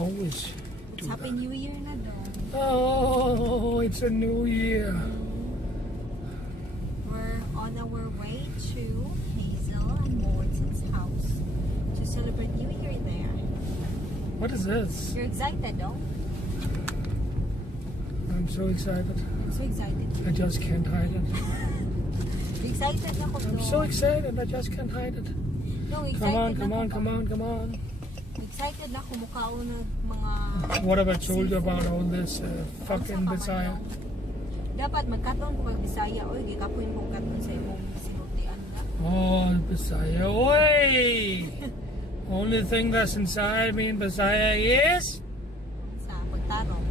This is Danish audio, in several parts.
always It's do Happy that. New Year na dong. Oh, it's a new year. We're on our way to Hazel and Morton's house to celebrate New Year there. What is this? You're excited, though? I'm so excited. I'm so excited. I just can't hide it. Excited na ko, I'm so excited. I just can't hide it. No, Come on. Excited na ko mukha ng mga... What have I told you about all this fucking Bisaya? Dapat magkaton ko kag Bisaya. Oy, di ka po yung katon sa imong sinultian na. Oh, Bisaya. Oi! Only thing that's inside me in Bisaya is... Sa pagtarong.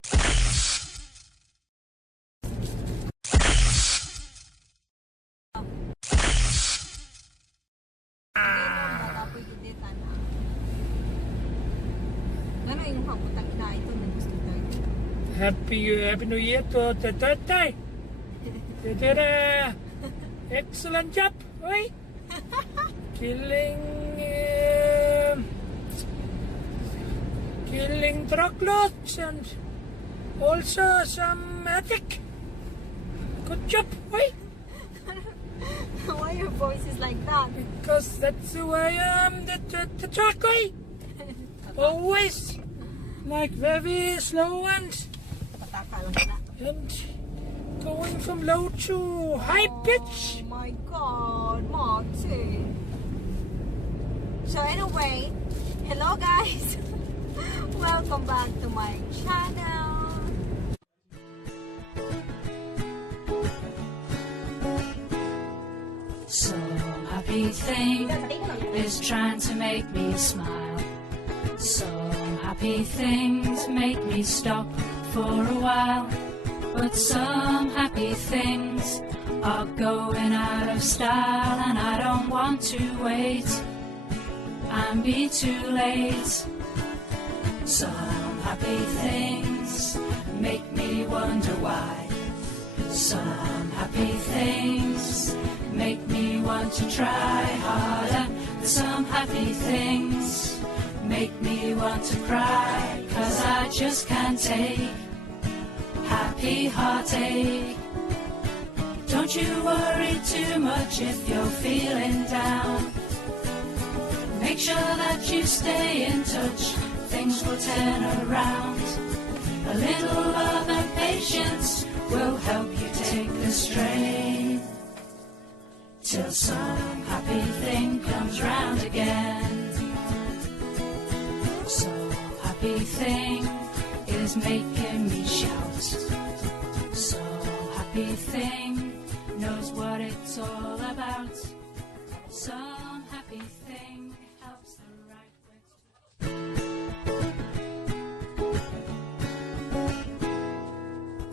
Ano yung pagputang ina ito na gusto tayo? Happy New Year to the third day. You did a excellent job, right? Killing truckloads and also some attic. Good job, right? Why your voice is like that? Because that's the way I am, the truck, right? Always like very slow and going from low to high pitch. Oh my God, Marty. So anyway, hello guys. Welcome back to my channel. Some happy thing is trying to make me smile. Some happy things make me stop for a while. But some happy things are going out of style, and I don't want to wait and be too late. Some happy things make me wonder why. Some happy things make me want to try harder. Some happy things make me want to cry, 'cause I just can't take happy heartache. Don't you worry too much if you're feeling down. Make sure that you stay in touch, things will turn around. A little love and patience will help you take the strain, till some happy thing comes round again. Some happy thing is making me shout. Some happy thing knows what it's all about. Some happy thing helps the right way.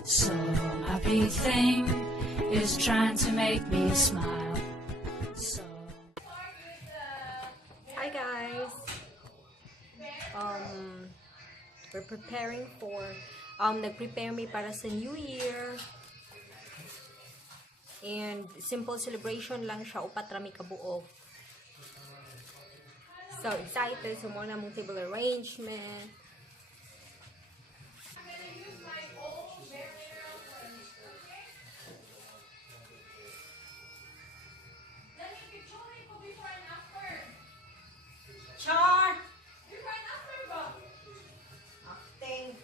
Some happy thing is trying to make me smile. Hi guys. We're preparing for nag-prepare me para sa New Year. And simple celebration lang siya, upat rami kabuok. So excited sa mga namong table arrangement. Char! Acting.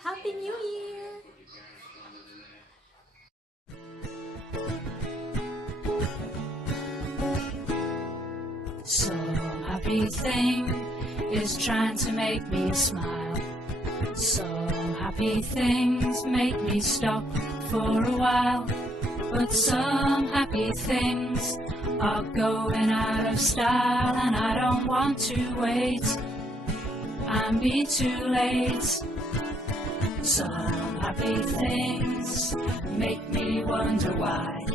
Happy New Year! Some happy thing is trying to make me smile. Some happy things make me stop for a while. But some happy things are going out of style, and I don't want to wait and be too late. Some happy things make me wonder why.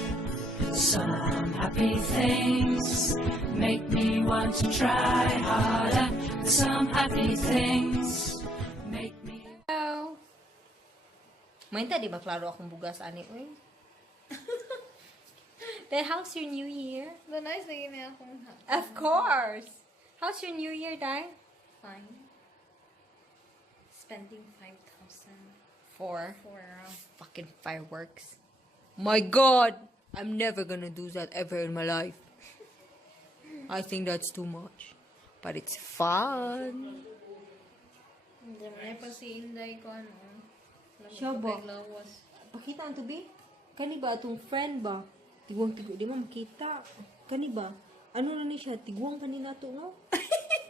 Some happy things make me want to try harder. Some happy things make me... Hello! Mainta, di ba klaro akong bugas ani? Uy? Then how's your New Year? The nice thing na akong Of course. How's your New Year, Dai? fine. Spending 5,000 For for fucking fireworks. My God, I'm never gonna do that ever in my life. I think that's too much, but it's fun. hindi mo na pa si Inday ko ano. Siya ba? Lawas. Pakita ang tubi? Kani ba atong friend ba? Tiguang di mo makita. Kani ba? Ano na ni siya? Tiguang kanina to no?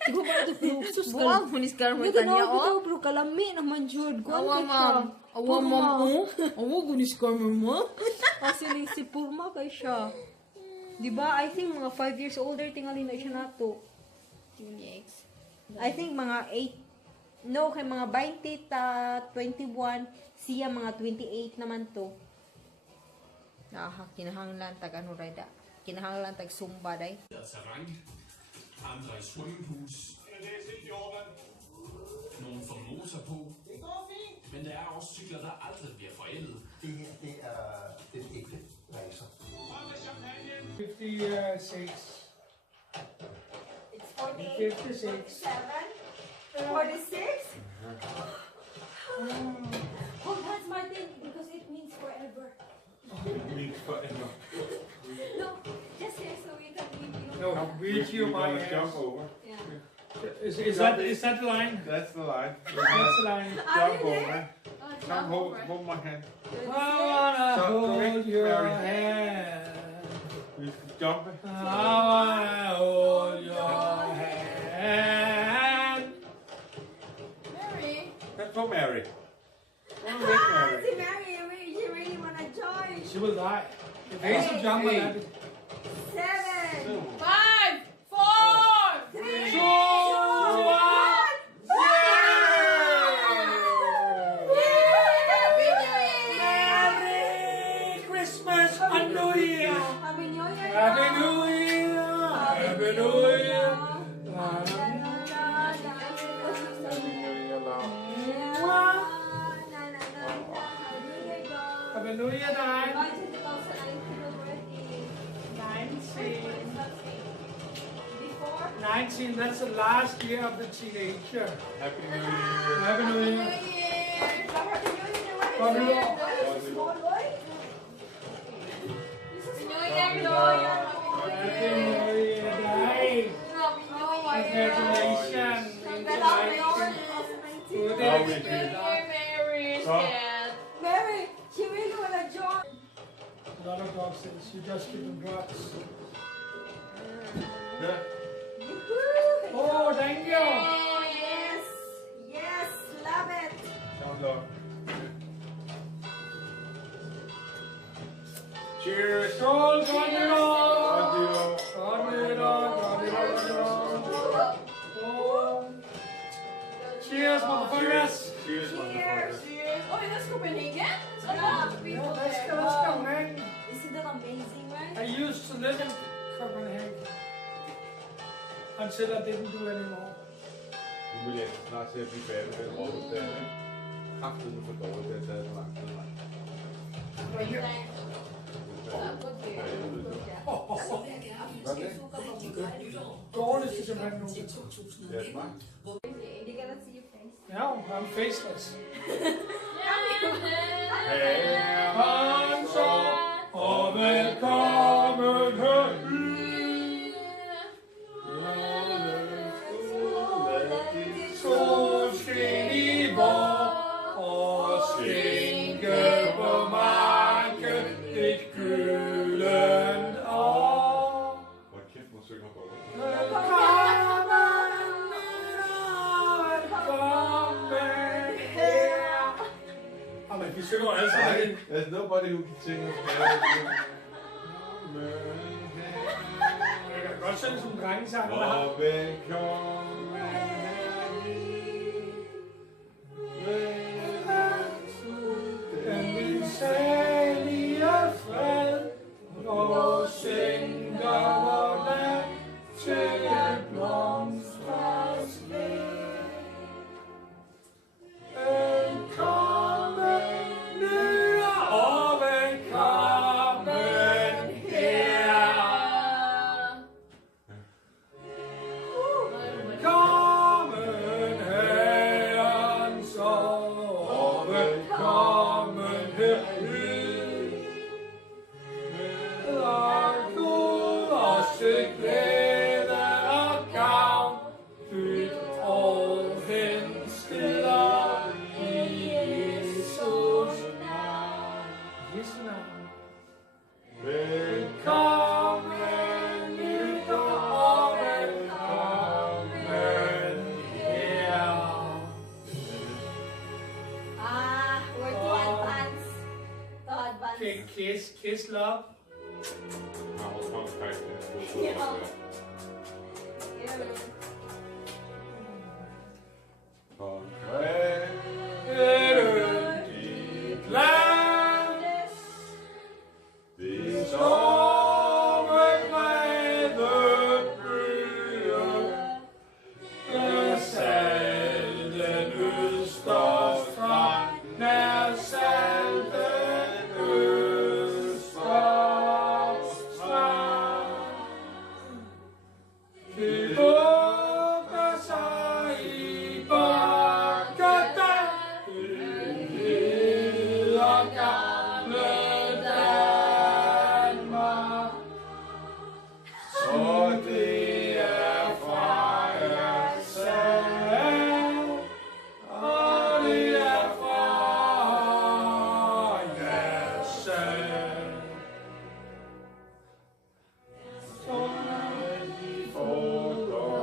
Tiguang ba ito pero sus Buwag mo ni Scar mo Ito tanya na o. pero kalami naman jud. Awa ma'am. Awa ma'am o. Awa gunis ka mo. Kasi si Purma kay siya. Di ba? I think mga 5 years older tingali na siya nato. I think mga 8 no kay mga 20 ta 21 siya mga 28 naman to. Kinahanglan tag ano rayda. Kinahanglan tag Zumba day. Terræn, andre i swimmingpools, nogle får motor på, men der er også cykler, der aldrig bliver forældet. Det her, det er den ægte racer. 56. It's 48, 56. 46. Oh, that's Martin because it means forever. No, just here so we can meet you. No, reach you my hands. Yeah. Is that the line? That's the line. That's the line. Jump over. Come hold my hand. I wanna So, hold correct, your Mary. hand. You jump. I wanna hold your hand. Mary. That's for Mary. One with Ah, Mary. see Mary, you really wanna join. She will die. If Hazel jump on that. 7, Two. 5, 4, 3, 2, 1. Merry Christmas and New Year. Happy New Year. Happy New Year. Happy New Year. Happy New Year, Dad. 19, that's the last year of the teenager. Happy New Year. Happy New Year. Happy New Year. Happy New Year, Dad. Congratulations. How we did. Mary, she really wanna join. A lot of dogs says you just give them drugs. Yeah. Oh, thank you. Oh, yes. Yes, love it. Come on. Cheers. Skål, godt nytår. Adios. Godt nytår, godt nytår. Skål. Cheers, motherfuckers. Cheers, motherfuckers. Oh, that's Copenhagen? So Let's go, man. Isn't that amazing, right? I used to live in Copenhagen until I didn't do anymore. Nu vil jeg snart se at blive færdig med den råd der, ikke? Kraftedeme for dårligt, det har taget så lang tid. Dårligt til simpelthen nu. Ja, smart. They gotta see your face. Ja, I'm faceless. Hey. Og velkommen herud. Solskin i vor, og skinke på marken, et gyldent år. Hvor kæft, hvor synger på. Velkommen her. Jamen, vi synger alle sammen. There's nobody who can sing us Jeg kan godt synge som en drengesang. Og velkommen her. Den vilsalige fred, og sænker vor land til et blomstret sted. Velkommen nyere og velkommen her. glæde og gavn, byt overhængsler i Jesus navn. Jesu navn. Velkommen, lytter og velkommen her. We're too advanced. Too advanced. Okay, kiss love. Jeg har også håndkræft. Yeah. Dit land, det stormbrede byer, der salten østerstrand, nær salten østerstrand. Det åbner sig i Bagdad, det hedder gamle Danmark. Så det er fra jeres sand, og det er fra jeres sand. Så de fordomsstil,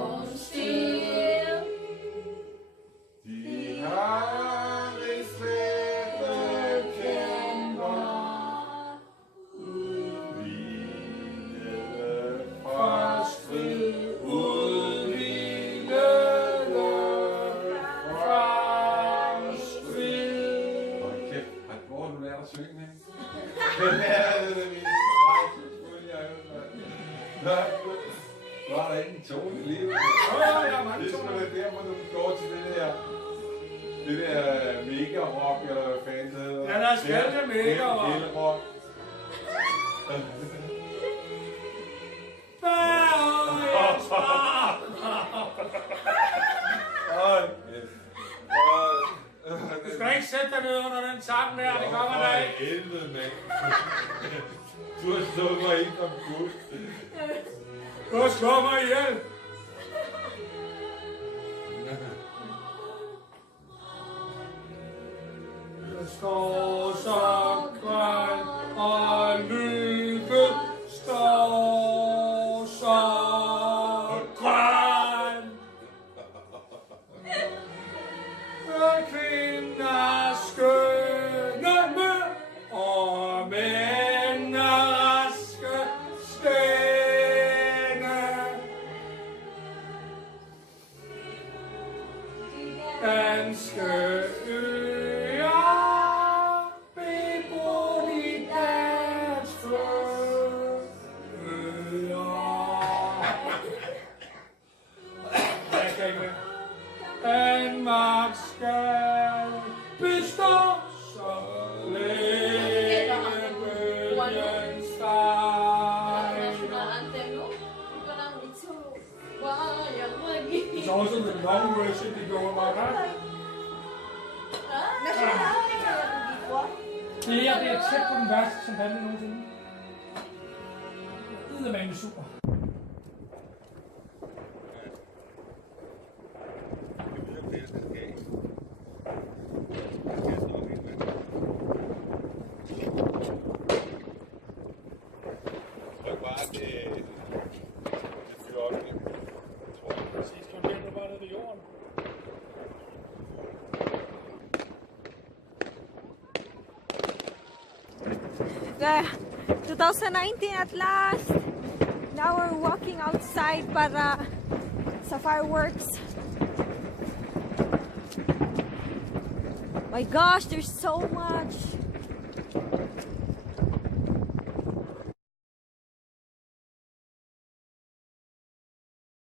de har i svætte kæmper, udvidede fra strid, udvidede fra strid. Hold kæft, hvor har du lært at synge, ikke? Det er det mest rejseskole, jeg har hørt, mand. Nu har der ikke en tone i livet. Jeg har mange Det er sgu toner. da der, hvor du går til det der mega rock, eller hvad fanden det hedder. Ja, der skal det mega rock. Hele rock. Hold kæft. Du skal ikke sætte dig ned under den sang der, det kommer der ikke. For helvede, mand. Du har slået mig ind som gud. Du har slået mig ihjel. Det står så grønt, og lykke står så grønt. Og kvinder skønne og mænd raske stene. Danske øer beboet i dansk øer. Jeg kan ikke mere. Danmark skal bestå som lægebølgens steg. National anthem, no? Parang it's so... Wow, yung lagi. It's also the long version they go about that. National anthem kaya dito? Det her det er tæt på den værste champagne nogensinde. Det er med super. Præcis, du bliver bare nede ved jorden. The 2019 at last. Now we're walking outside para sa fireworks. My gosh, there's so much.